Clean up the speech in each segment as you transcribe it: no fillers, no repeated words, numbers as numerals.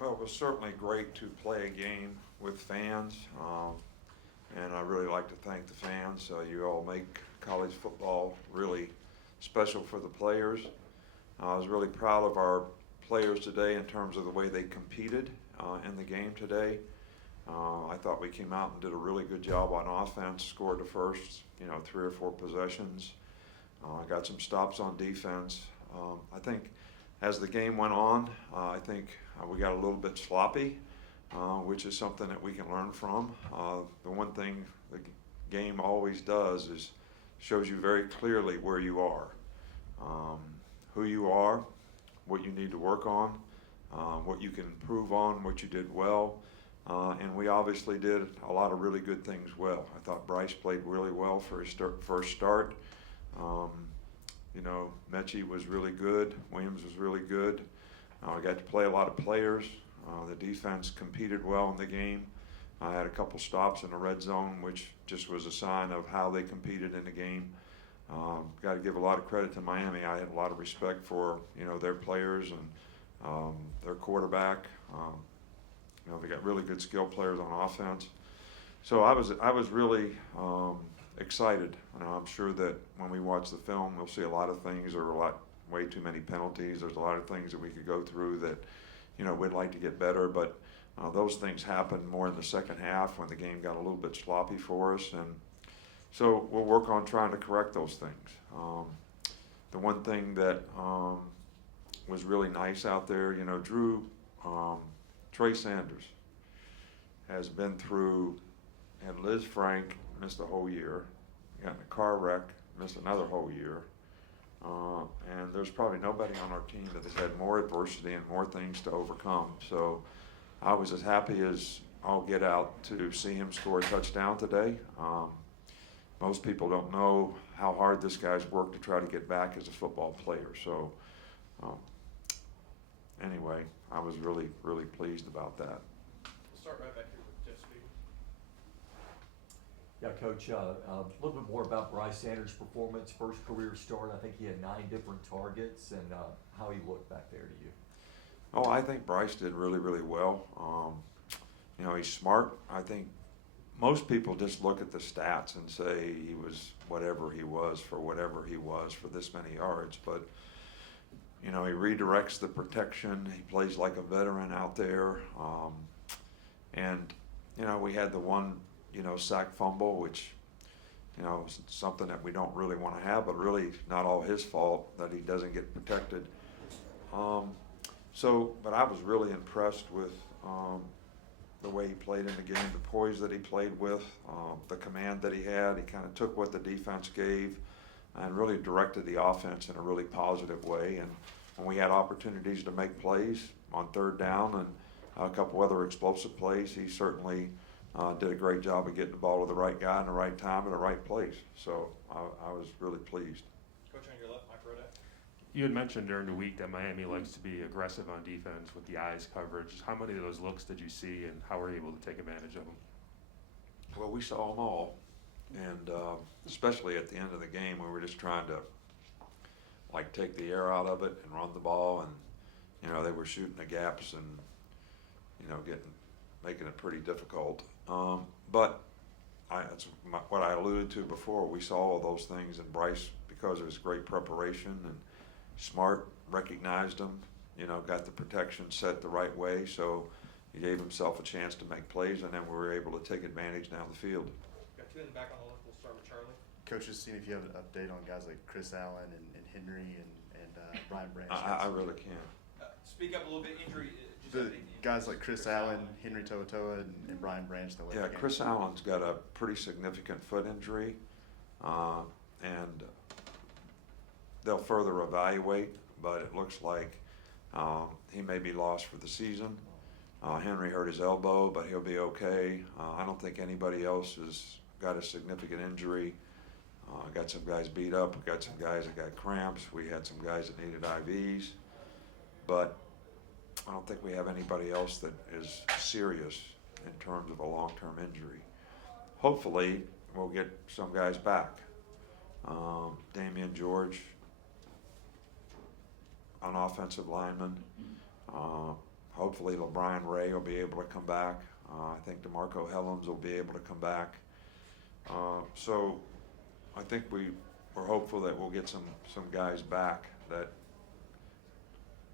Well, it was certainly great to play a game with fans, and I really like to thank the fans. You all make college football really special for the players. I was really proud of our players today in terms of the way they competed in the game today. I thought we came out and did a really good job on offense, scored the first, 3 or 4 possessions, got some stops on defense. I think as the game went on, I think we got a little bit sloppy, which is something that we can learn from. The one thing the game always does is shows you very clearly where you are, who you are, what you need to work on, what you can improve on, what you did well. And we obviously did a lot of really good things well. I thought Bryce played really well for his first start. Mechie was really good. Williams was really good. I got to play a lot of players. The defense competed well in the game. I had a couple stops in the red zone, which just was a sign of how they competed in the game. Got to give a lot of credit to Miami. I had a lot of respect for their players and their quarterback. They got really good skill players on offense. So I was really excited. I'm sure that when we watch the film, we'll see a lot of things. There were way too many penalties. There's a lot of things that we could go through that we'd like to get better. But those things happened more in the second half when the game got a little bit sloppy for us. And so we'll work on trying to correct those things. The one thing that was really nice out there, Trey Sanders has been through, and Liz Frank missed a whole year, got in a car wreck, missed another whole year, and there's probably nobody on our team that has had more adversity and more things to overcome. So I was as happy as I'll get out to see him score a touchdown today. Most people don't know how hard this guy's worked to try to get back as a football player. So anyway, I was really, really pleased about that. We'll start right back here with Jeff Speed. Yeah, Coach, a little bit more about Bryce Sanders' performance, first career start. I think he had 9 different targets, and how he looked back there to you. Oh, I think Bryce did really, really well. He's smart. I think most people just look at the stats and say he was whatever he was for this many yards. But, he redirects the protection. He plays like a veteran out there. And we had the one, sack fumble, which, is something that we don't really want to have, but really not all his fault that he doesn't get protected. But I was really impressed with the way he played in the game, the poise that he played with, the command that he had. He kind of took what the defense gave and really directed the offense in a really positive way. And when we had opportunities to make plays on third down and a couple other explosive plays, he certainly did a great job of getting the ball to the right guy in the right time at the right place. So I was really pleased. Coach, on your left, Mike Rodak. You had mentioned during the week that Miami likes to be aggressive on defense with the eyes coverage. How many of those looks did you see, and how were you able to take advantage of them? Well, we saw them all, and especially at the end of the game, we were just trying to take the air out of it and run the ball, and they were shooting the gaps and making it pretty difficult. But that's what I alluded to before. We saw all those things, and Bryce, because of his great preparation and smart, recognized them, got the protection set the right way, so he gave himself a chance to make plays, and then we were able to take advantage down the field. Got 2 in the back on the left. We'll start with Charlie. Coach, just seeing if you have an update on guys like Chris Allen and Henry and Brian Branch. I really can't. Speak up a little bit. Injury. The guys like Chris Allen, Henry To'oTo'o, and Brian Branch. Yeah, Chris Allen's got a pretty significant foot injury, and they'll further evaluate, but it looks like he may be lost for the season. Henry hurt his elbow, but he'll be okay. I don't think anybody else has got a significant injury. Got some guys beat up. We got some guys that got cramps. We had some guys that needed IVs, but I don't think we have anybody else that is serious in terms of a long-term injury. Hopefully, we'll get some guys back. Damian George, an offensive lineman. hopefully LeBron Ray will be able to come back. I think DeMarco Hellens will be able to come back. So I think we're hopeful that we'll get some guys back that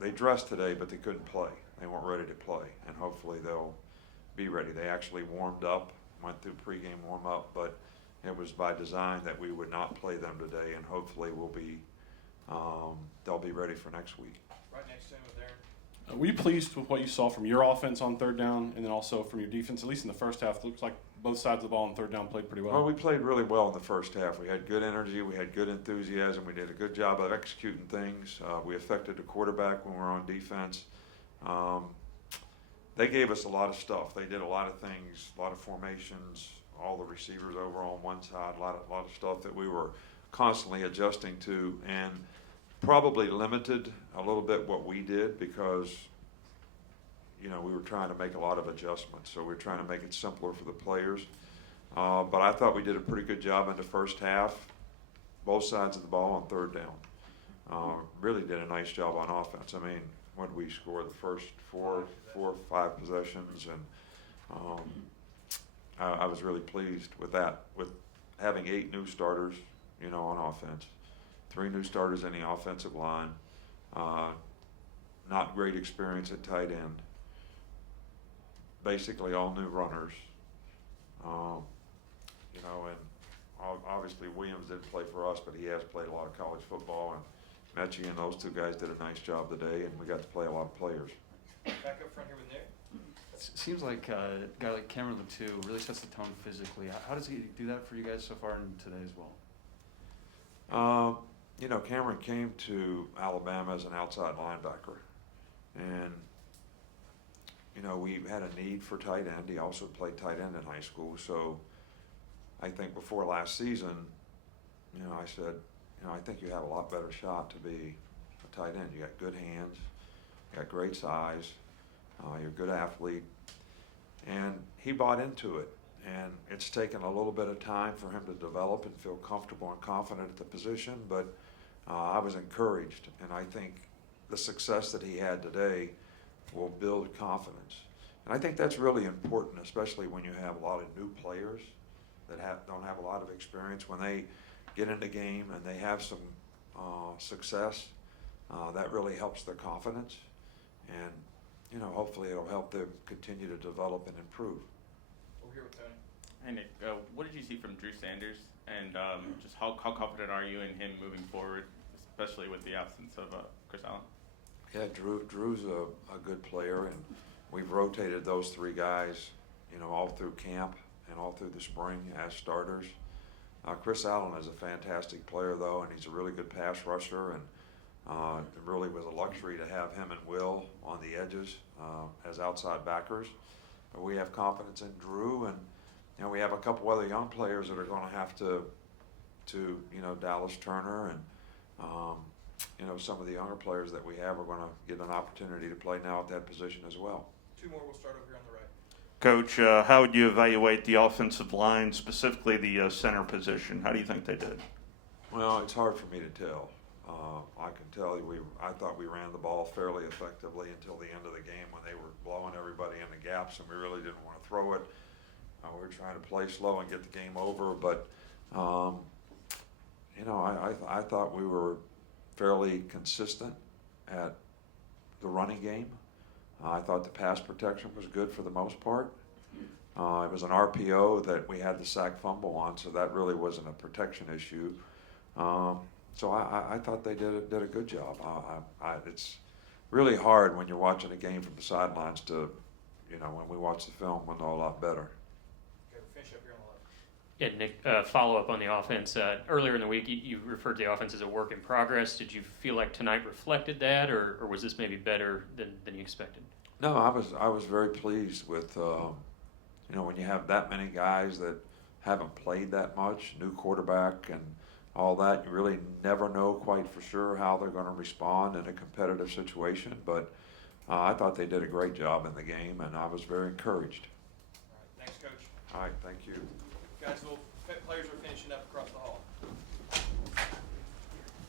they dressed today, but they couldn't play. They weren't ready to play, and hopefully they'll be ready. They actually warmed up, went through pregame warm-up, but it was by design that we would not play them today, and hopefully they'll be ready for next week. Right next to him with Aaron. Were you pleased with what you saw from your offense on third down, and then also from your defense? At least in the first half, it looks like both sides of the ball on third down played pretty well. Well, we played really well in the first half. We had good energy, we had good enthusiasm, we did a good job of executing things. We affected the quarterback when we were on defense. They gave us a lot of stuff. They did a lot of things, a lot of formations, all the receivers over on one side, a lot of stuff that we were constantly adjusting to, and probably limited a little bit what we did because, you know, we were trying to make a lot of adjustments. So we were trying to make it simpler for the players. But I thought we did a pretty good job in the first half, both sides of the ball on third down. Really did a nice job on offense. I mean, when we score the first four or five possessions, and I was really pleased with that, with having 8 new starters, you know, on offense, 3 new starters in the offensive line, not great experience at tight end, basically all new runners, you know, and obviously Williams didn't play for us, but he has played a lot of college football, and Mechie and those 2 guys did a nice job today, and we got to play a lot of players. Back up front here with Nick. Seems like a guy like Cameron too really sets the tone physically. How does he do that for you guys so far in today as well? You know, Cameron came to Alabama as an outside linebacker, and you know, we had a need for tight end. He also played tight end in high school, so I think before last season, you know, I said, you know, I think you have a lot better shot to be a tight end. You got good hands, you got great size, you're a good athlete, and he bought into it. And it's taken a little bit of time for him to develop and feel comfortable and confident at the position, but I was encouraged, and I think the success that he had today will build confidence. And I think that's really important, especially when you have a lot of new players that don't have a lot of experience. When they get in the game and they have some success, that really helps their confidence. And, you know, hopefully it'll help them continue to develop and improve. Over here with Tony. Hey Nick, what did you see from Drew Sanders, and just how confident are you in him moving forward, especially with the absence of Chris Allen? Yeah, Drew's a good player, and we've rotated those 3 guys, you know, all through camp and all through the spring as starters. Chris Allen is a fantastic player, though, and he's a really good pass rusher, and it really was a luxury to have him and Will on the edges as outside backers. But we have confidence in Drew, and you know, we have a couple other young players that are going to have to you know, Dallas Turner and you know, some of the younger players that we have are going to get an opportunity to play now at that position as well. 2 more. We'll start over here on the right. Coach, how would you evaluate the offensive line, specifically the center position? How do you think they did? Well, it's hard for me to tell. I can tell you, I thought we ran the ball fairly effectively until the end of the game when they were blowing everybody in the gaps, and we really didn't want to throw it. We were trying to play slow and get the game over, but you know, I thought we were fairly consistent at the running game. I thought the pass protection was good for the most part. It was an RPO that we had the sack fumble on, so that really wasn't a protection issue. So I thought they did a good job. It's really hard when you're watching a game from the sidelines to, you know, when we watch the film, we'll know a lot better. Okay, we'll finish up here on the left. Yeah, Nick, follow up on the offense. Earlier in the week, you referred to the offense as a work in progress. Did you feel like tonight reflected that, or was this maybe better than you expected? No, I was very pleased with, you know, when you have that many guys that haven't played that much, new quarterback and all that, you really never know quite for sure how they're going to respond in a competitive situation. But I thought they did a great job in the game, and I was very encouraged. All right, thanks, Coach. All right, thank you. Guys, players are finishing up across the hall.